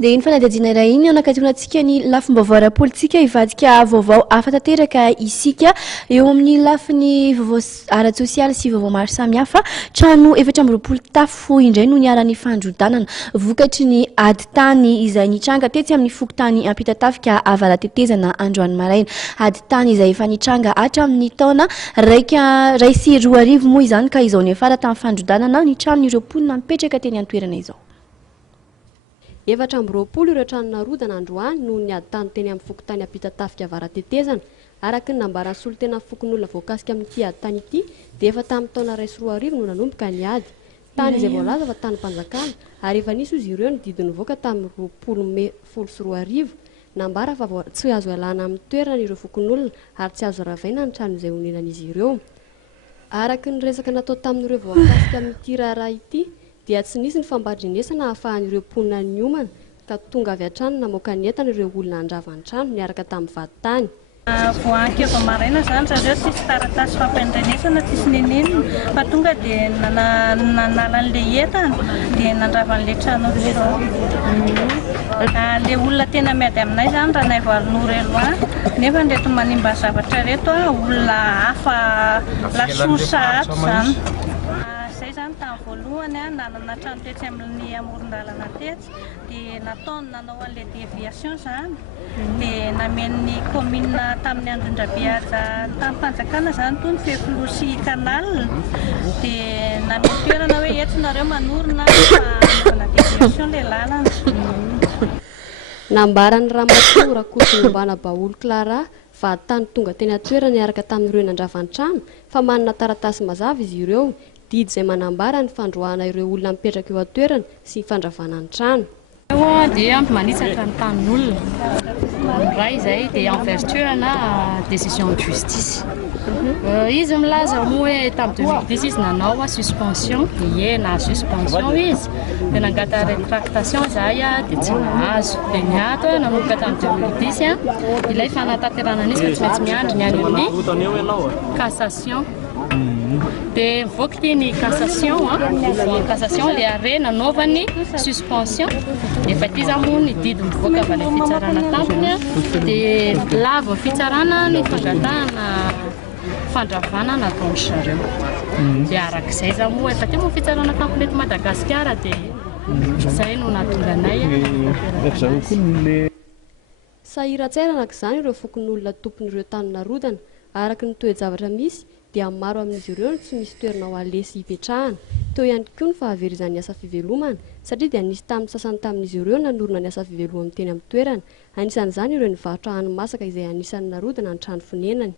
Dia iny fanadihadiana iray iny anakatonantsika ny lafim-baovao ara-politika ivadika vaovao afa-tanteraka isika eo amin'ny lafiny vaovao ara-tsosialy sy vaovao maro samihafa. Trano efatra amby roapolo tafo indray no niharan'ny fandrodanana vokatry ny ady tany izay nitranga tetsy amin'ny fokotany Ampitatafika Avaratetezana androany maraina. Ady tany izay efa nitranga hatramin'ny taona ray sy roa arivo moa izany ka izao niafara tamin'ny fandrodanana ny tranon'ireo mponina nipetraka teny an-toerana izao. Efatra amby roapolo ireo tranon'ireo androany no niady tany teny amin'ny fokotany Ampitatafika Avaratetezana. Araka ny nambaran'ny solon-tena fokon'olona voakasika amin'ity ady tany ity dia efa tamin'ny taona ray sy roa arivo no nanomboka ny ady. Tany izay voalaza fa tany mpanjakana ary efa nisy izy ireo ny didiny voaka tamin'ny roapolo Mey folo sy roa arivo. Nambara fa tsy azo alana amin'ny toerana ireo fokon'olona ary tsy azo ravaina ny trano izay honenan'izy ireo. Araka ny resaka natao tamin'ireo voakasika amin'ity raharaha ity dia tsy nisy ny fambadrinesana ahafahan'ireo mponina ny homana ka tonga avy hatrany namoaka ny entana ireo olona andravan'ny trano niaraka tamin'ny vaditany. Voankeva maraina zany zareo tsisy taratasy fampandrenesana tsisy nenenina fa tonga dia nanala an'ilay entana dia nandravan'ilay trano izao. Ilay olona tena miady aminay zany raha naivalin'orelo nefa nreto manimba zavatra reto olona hafa lasosa ato zany. Izay zany tamin'ny voalohany nanana trano tetsy amin'ny amoron-dalana tetsy dia nataony nanao an'ilay déviation zany dia namen'ny mponina tamin'ny andron-drabeaja tamin'ny mpanjakana zany toy ny fefilo sy kanal dia nameny toerana hoe eto nareo manorina fanaovana déviation ilay lalana. Nambaran'ny Ramatoa Koty Mbana Baolo Clara vaditany tonga teny an-toerana niaraka tamin'ireo nandravan'ny trano fa manana taratasy mazava izy ireo didy izay manambara ny fandroahana ireo olona mipetraka eo an-toerana sy fandravana ny trano. Dia ampy manitsaka ny tanin'olona indray izay dia en vertu ana décision de justice. Izy milaza moa hoe tamin'ny 2010 izy nanao suspension dia na suspension izy dia nangata rétractation izay dia tsy nahazo dia niato nanomboka tamin'ny 2010 ilay fanatanterana anisy ka tsy maintsy miandry ny any amin'ny cassation. Dia mivoaka ny cassation ilay arrêt nanaovany suspension efa ity zany moa ny didy mivoaka avy ilay fitsarana tampony dia lava fitsarana ny fangatahana fandravana nataony zareo. Dia arak'izay zany moa efa tia moa fitsarana tampony eto Madagasikara dia izay no nahatonga anay. Sahiran-tsairana izany ireo fokon'olona tompon'ireo tany narodana araka ny toe-javatra misy dia maro amin'izy ireo tsy misy toerana ho alesy hipetrahana. Teo ihany koa ny fahaverizan'ny asa fivelomana satria dia nisy tamin'ny sasany tamin'izy ireo nanorina ny asa fivelomana teny amin'ny toerana. Anisan'izany ireo nivarotra hani-masaka izay anisan'ny narodana ny trano fonenany.